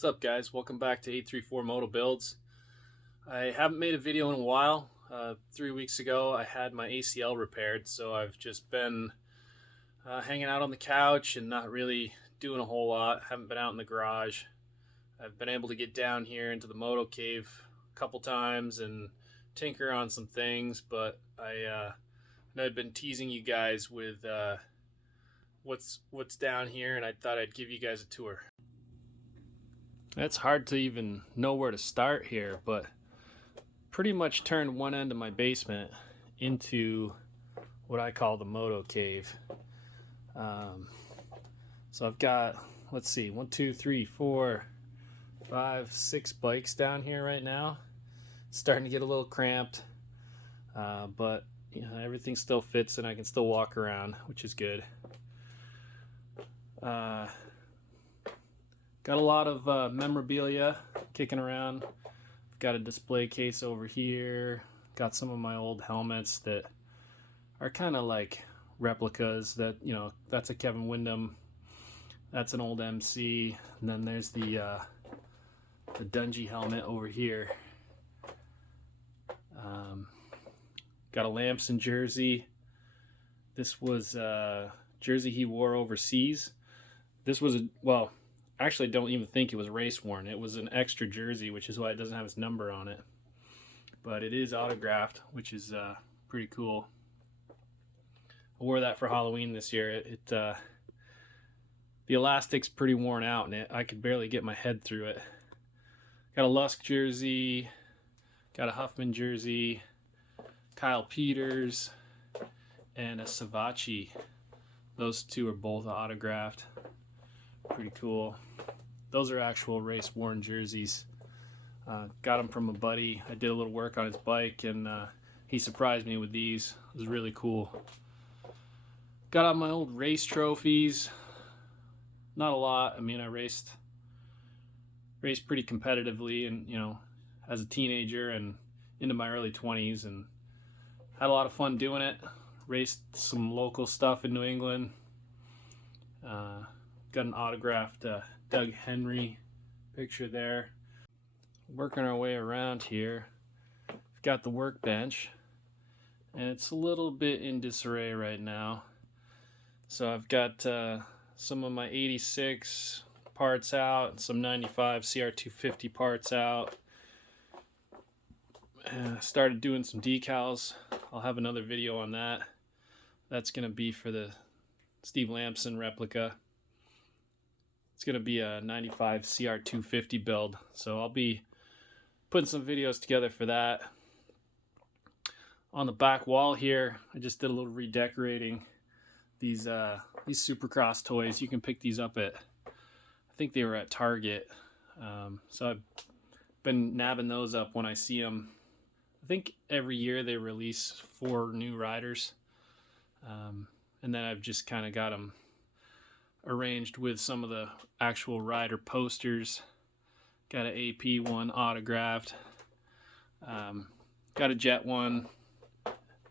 What's up, guys? Welcome back to 834 Moto Builds. I haven't made a video in a while. 3 weeks ago I had my ACL repaired, so I've just been hanging out on the couch and not really doing a whole lot. Haven't been out in the garage. I've been able to get down here into the Moto Cave a couple times and tinker on some things, but I know I've been teasing you guys with what's down here, and I thought I'd give you guys a tour. It's hard to even know where to start here, but pretty much turned one end of my basement into what I call the Moto Cave. So I've got, let's see, 1, 2, 3, 4, 5, 6 bikes down here right now. It's starting to get a little cramped, but you know, everything still fits and I can still walk around, which is good. Got a lot of memorabilia kicking around. I've got a display case over here. Got some of my old helmets that are kind of like replicas. That, you know, that's a Kevin Windham. That's an old MC. And then there's the Dungey helmet over here. Got a Lamson jersey. This was a jersey he wore overseas. This was actually, I don't even think it was race worn. It was an extra jersey, which is why it doesn't have his number on it. But it is autographed, which is pretty cool. I wore that for Halloween this year. The elastic's pretty worn out, and I could barely get my head through it. Got a Lusk jersey, got a Huffman jersey, Kyle Peters, and a Savachi. Those two are both autographed. Pretty cool. Those are actual race worn jerseys. Got them from a buddy. I did a little work on his bike and he surprised me with these. It was really cool. Got out my old race trophies. Not a lot. I mean, I raced pretty competitively, and you know, as a teenager and into my early 20s, and had a lot of fun doing it. Raced some local stuff in New England. Got an autographed Doug Henry picture there. Working our way around here. We've got the workbench, and it's a little bit in disarray right now. So I've got some of my 86 parts out, and some 95 CR250 parts out. Started doing some decals. I'll have another video on that. That's going to be for the Steve Lamson replica. It's going to be a 95 CR250 build, so I'll be putting some videos together for that. On the back wall here, I just did a little redecorating. These Supercross toys, you can pick these up at, I think they were at Target. So I've been nabbing those up when I see them. I think every year they release 4 new riders. And then I've just kind of got them arranged with some of the actual rider posters. Got an AP one autographed. Got a Jet one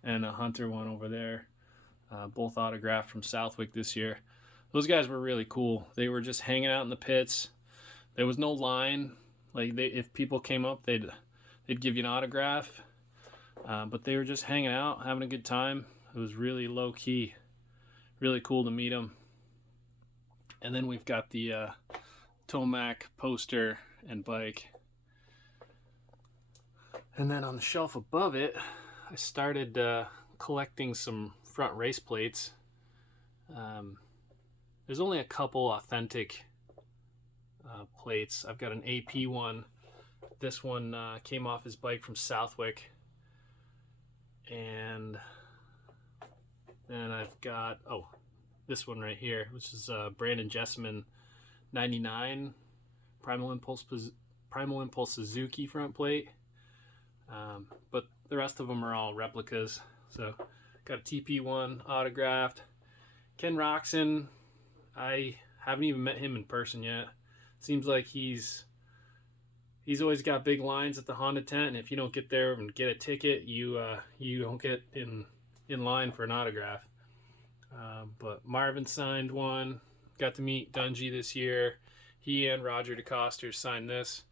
and a Hunter one over there. Both autographed from Southwick this year. Those guys were really cool. They were just hanging out in the pits. There was no line. Like if people came up, they'd give you an autograph. But they were just hanging out, having a good time. It was really low key. Really cool to meet them. And then we've got the Tomac poster and bike. And then on the shelf above it, I started collecting some front race plates. There's only a couple authentic plates. I've got an AP one. This one came off his bike from Southwick. And then I've got, this one right here, which is Brandon Jessamine 99 Primal Impulse Suzuki front plate. But the rest of them are all replicas. So got a TP1 autographed. Ken Roxon, I haven't even met him in person yet. Seems like he's always got big lines at the Honda tent, and if you don't get there and get a ticket, you don't get in line for an autograph. But Marvin signed one. Got to meet Dungey this year. He and Roger DeCoster signed this.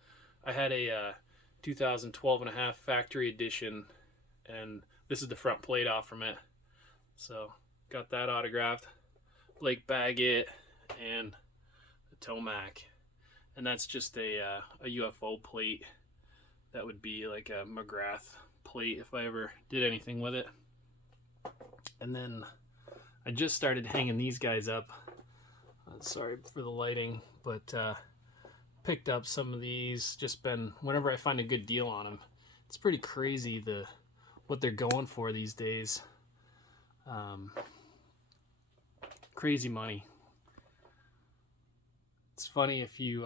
I had a 2012.5 factory edition, and this is the front plate off from it. So got that autographed. Blake Baggett and the Tomac. And that's just a UFO plate. That would be like a McGrath plate if I ever did anything with it. And then I just started hanging these guys up. Sorry for the lighting, but picked up some of these. Just been, whenever I find a good deal on them. It's pretty crazy what they're going for these days. Crazy money. It's funny if you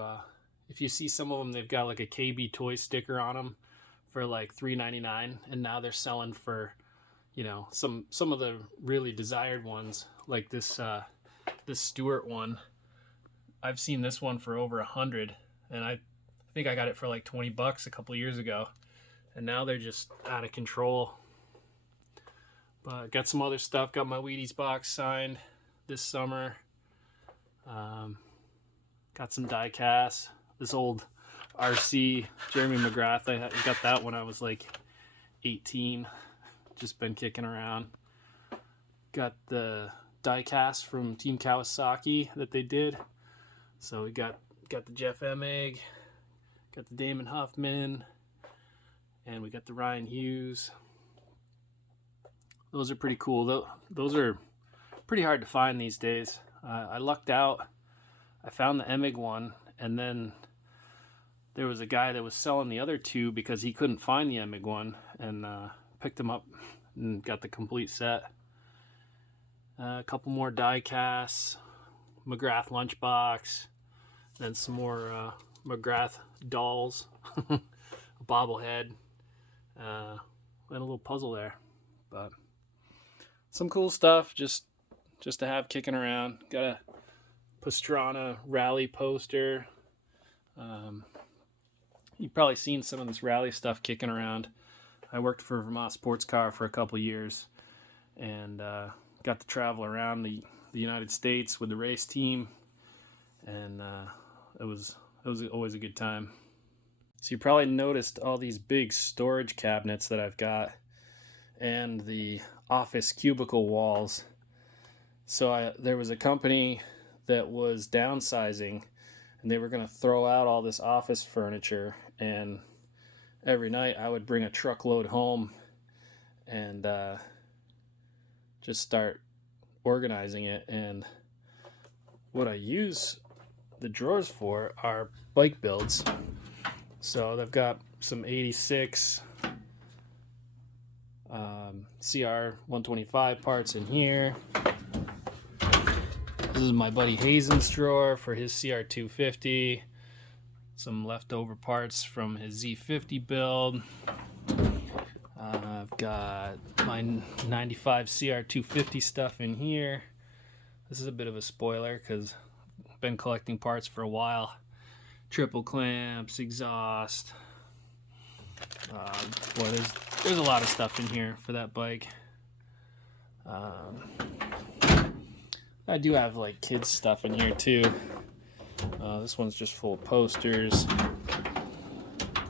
see some of them, they've got like a KB toy sticker on them for like $3.99, and now they're selling for, you know, some of the really desired ones, like this Stewart one. I've seen this one for over $100, and I think I got it for like $20 a couple years ago, and now they're just out of control. But got some other stuff. Got my Wheaties box signed this summer. Got some die casts. This old RC Jeremy McGrath, I got that when I was like 18. Just been kicking around. Got the die cast from Team Kawasaki that they did. So we got the Jeff Emig, got the Damon Huffman, and we got the Ryan Hughes. Those are pretty cool. Those are pretty hard to find these days. I lucked out. I found the Emig one, and then there was a guy that was selling the other two because he couldn't find the Emig one, and picked them up and got the complete set. A couple more die casts, McGrath lunchbox, then some more McGrath dolls, a bobblehead, and a little puzzle there. But some cool stuff just to have kicking around. Got a Pastrana rally poster. You've probably seen some of this rally stuff kicking around. I worked for Vermont Sports Car for a couple years, and got to travel around the United States with the race team, and it was always a good time. So you probably noticed all these big storage cabinets that I've got, and the office cubicle walls. So there was a company that was downsizing, and they were going to throw out all this office furniture, and every night I would bring a truckload home and just start organizing it. And what I use the drawers for are bike builds. So they've got some 86 CR 125 parts in here. This is my buddy Hazen's drawer for his CR 250. Some leftover parts from his Z50 build. I've got my 95 CR 250 stuff in here. This is a bit of a spoiler because I've been collecting parts for a while. Triple clamps, exhaust. Boy, there's a lot of stuff in here for that bike. I do have like kids stuff in here too. This one's just full of posters.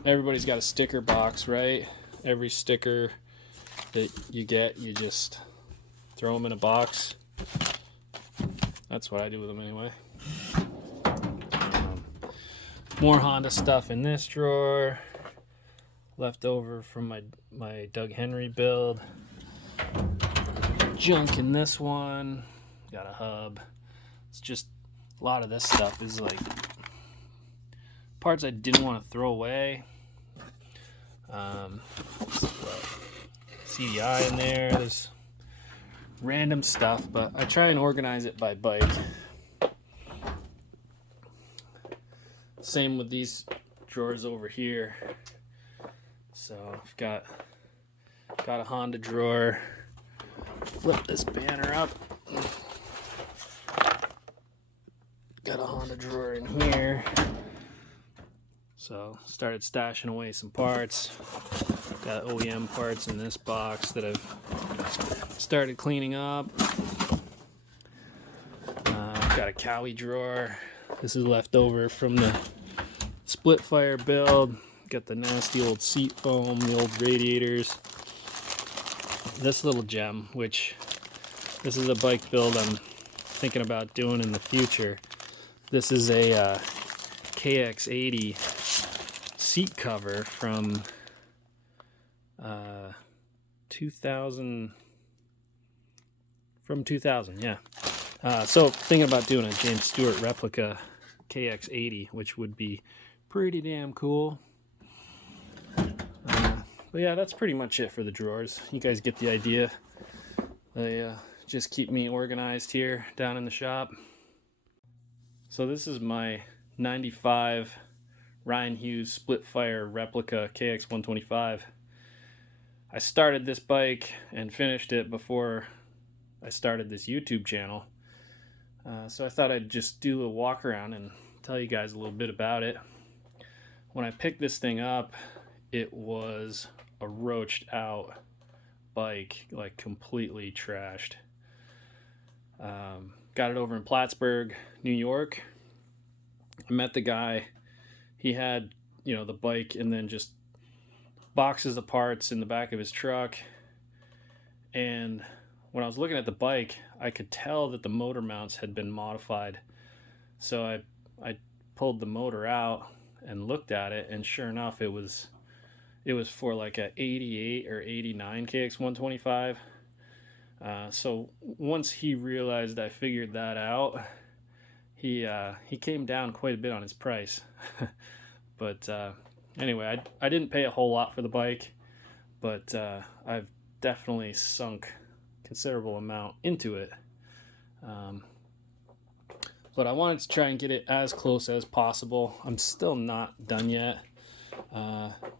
Everybody's got a sticker box, right? Every sticker that you get, you just throw them in a box. That's what I do with them anyway. More Honda stuff in this drawer. Left over from my Doug Henry build. Junk in this one. Got a hub. It's just a lot of this stuff is like parts I didn't want to throw away. CDI in there. There's random stuff, but I try and organize it by bike. Same with these drawers over here. So I've got a Honda drawer. Flip this banner up. Got a Honda drawer in here. So started stashing away some parts. Got OEM parts in this box that I've started cleaning up. Got a Cowie drawer. This is left over from the split fire build. Got the nasty old seat foam, the old radiators. This little gem, which this is a bike build I'm thinking about doing in the future. This is a KX80 seat cover from 2000, yeah. So thinking about doing a James Stewart replica KX80, which would be pretty damn cool. But yeah, that's pretty much it for the drawers. You guys get the idea. They just keep me organized here down in the shop. So this is my 95 Ryan Hughes split fire replica KX125. I started this bike and finished it before I started this YouTube channel. So I thought I'd just do a walk around and tell you guys a little bit about it. When I picked this thing up, it was a roached out bike, like completely trashed. Got it over in Plattsburgh, New York. I met the guy. He had, the bike and then just boxes of parts in the back of his truck. And when I was looking at the bike, I could tell that the motor mounts had been modified. So I pulled the motor out and looked at it, and sure enough, it was for like a 88 or 89 KX125. So once he realized I figured that out, he came down quite a bit on his price. But anyway, I didn't pay a whole lot for the bike, but I've definitely sunk considerable amount into it. But I wanted to try and get it as close as possible. I'm still not done yet.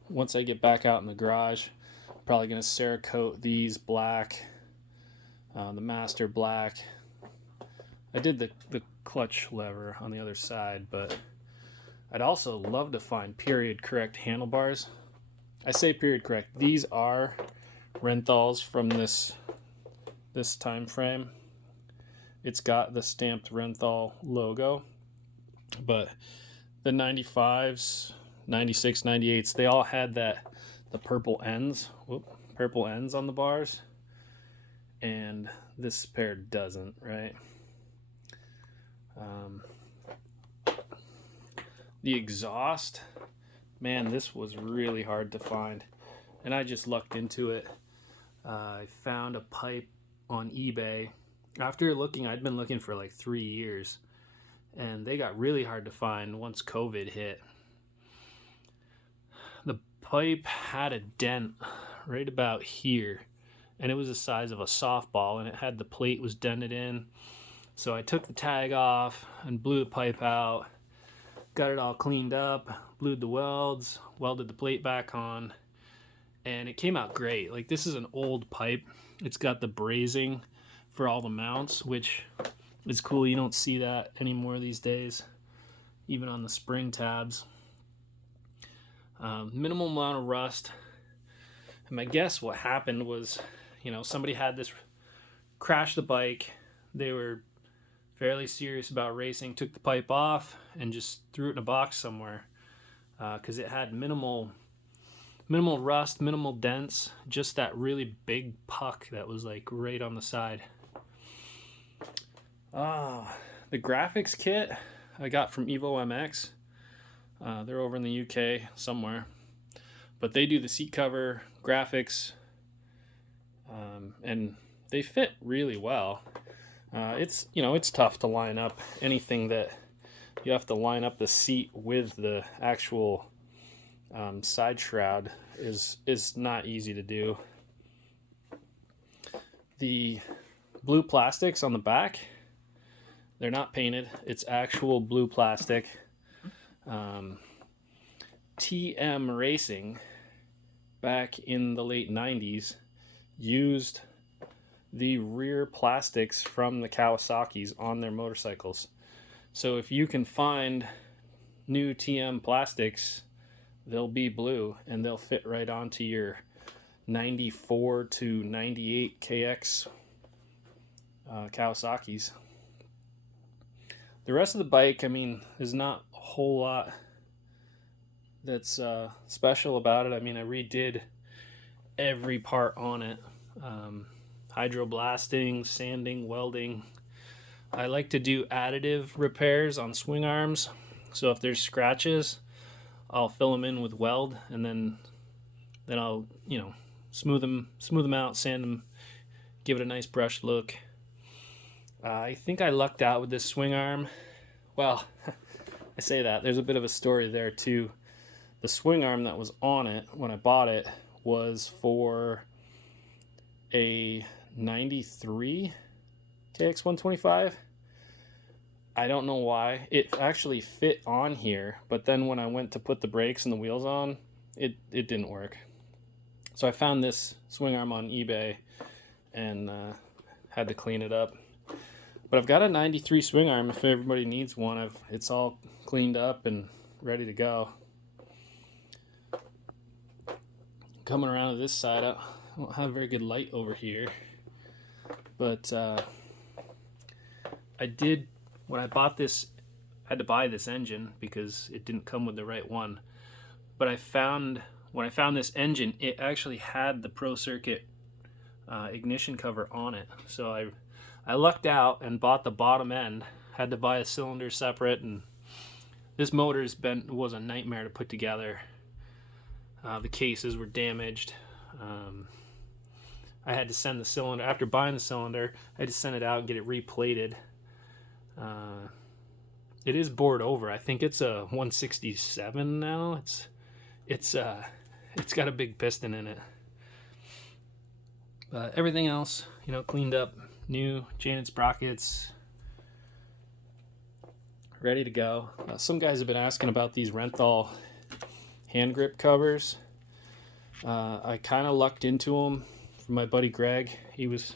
Once I get back out in the garage, I'm probably going to Cerakote these black, the Master black. I did the clutch lever on the other side, but I'd also love to find period correct handlebars. I say period correct. These are Renthals from this time frame. It's got the stamped Renthal logo, but the 95s, 96, 98s, they all had the purple ends on the bars, and this pair doesn't, right? The exhaust, man, this was really hard to find, and I just lucked into it. I found a pipe on eBay. After looking, I'd been looking for like 3 years, and they got really hard to find once COVID hit. The pipe had a dent right about here, and it was the size of a softball, and it had the plate was dented in. So I took the tag off and blew the pipe out, got it all cleaned up, blued the welds, welded the plate back on, and it came out great. Like, this is an old pipe. It's got the brazing for all the mounts, which is cool. You don't see that anymore these days, even on the spring tabs. Minimal amount of rust. And my guess what happened was, somebody had this crash the bike. They were fairly serious about racing, took the pipe off and just threw it in a box somewhere, because it had minimal rust, minimal dents, just that really big puck that was like right on the side. The graphics kit I got from Evo MX. They're over in the UK somewhere, but they do the seat cover graphics, and they fit really well. It's tough to line up anything that you have to line up the seat with the actual side shroud is not easy to do. The blue plastics on the back, they're not painted. It's actual blue plastic. TM Racing back in the late 90s used the rear plastics from the Kawasaki's on their motorcycles. So if you can find new TM plastics, they'll be blue and they'll fit right onto your 94 to 98 KX Kawasaki's. The rest of the bike, I mean, there's not a whole lot that's special about it. I mean, I redid every part on it. Hydroblasting, sanding, welding. I like to do additive repairs on swing arms. So if there's scratches, I'll fill them in with weld, and then I'll, you know, smooth them out, sand them, give it a nice brush look. I think I lucked out with this swing arm. Well, I say that. There's a bit of a story there too. The swing arm that was on it when I bought it was for a 93 KX125. I don't know why. It actually fit on here, but then when I went to put the brakes and the wheels on, it didn't work. So I found this swing arm on eBay and had to clean it up. But I've got a 93 swing arm if everybody needs one. It's all cleaned up and ready to go. Coming around to this side, I don't have very good light over here. But I did, when I bought this, I had to buy this engine because it didn't come with the right one. But when I found this engine, it actually had the Pro Circuit ignition cover on it. So I lucked out and bought the bottom end. Had to buy a cylinder separate, and this motor was a nightmare to put together. The cases were damaged. I had to send the cylinder, after buying the cylinder, I had to send it out and get it replated. It is bored over. I think it's a 167 now. It's got a big piston in it. But everything else, you know, cleaned up, new chain and sprockets, ready to go. Some guys have been asking about these Renthal hand grip covers. I kind of lucked into them from my buddy Greg. He was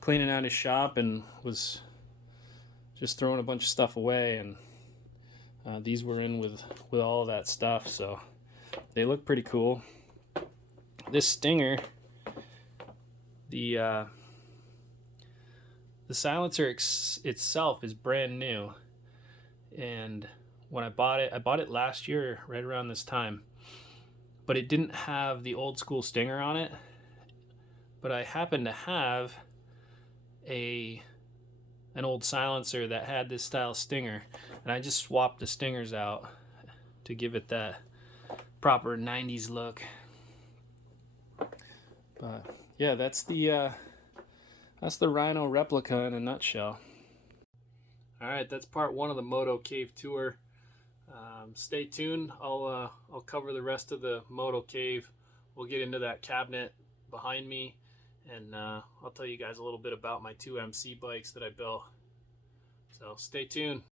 cleaning out his shop and was just throwing a bunch of stuff away, and these were in with all of that stuff, so they look pretty cool. This Stinger, the silencer itself is brand new, and when I bought it last year right around this time, but it didn't have the old school Stinger on it. But I happened to have an old silencer that had this style Stinger, and I just swapped the Stingers out to give it that proper 90s look. But yeah, that's the Rhino replica in a nutshell. All right, that's part one of the Moto Cave tour. Stay tuned. I'll cover the rest of the Moto Cave. We'll get into that cabinet behind me, and I'll tell you guys a little bit about my two MC bikes that I built. So stay tuned.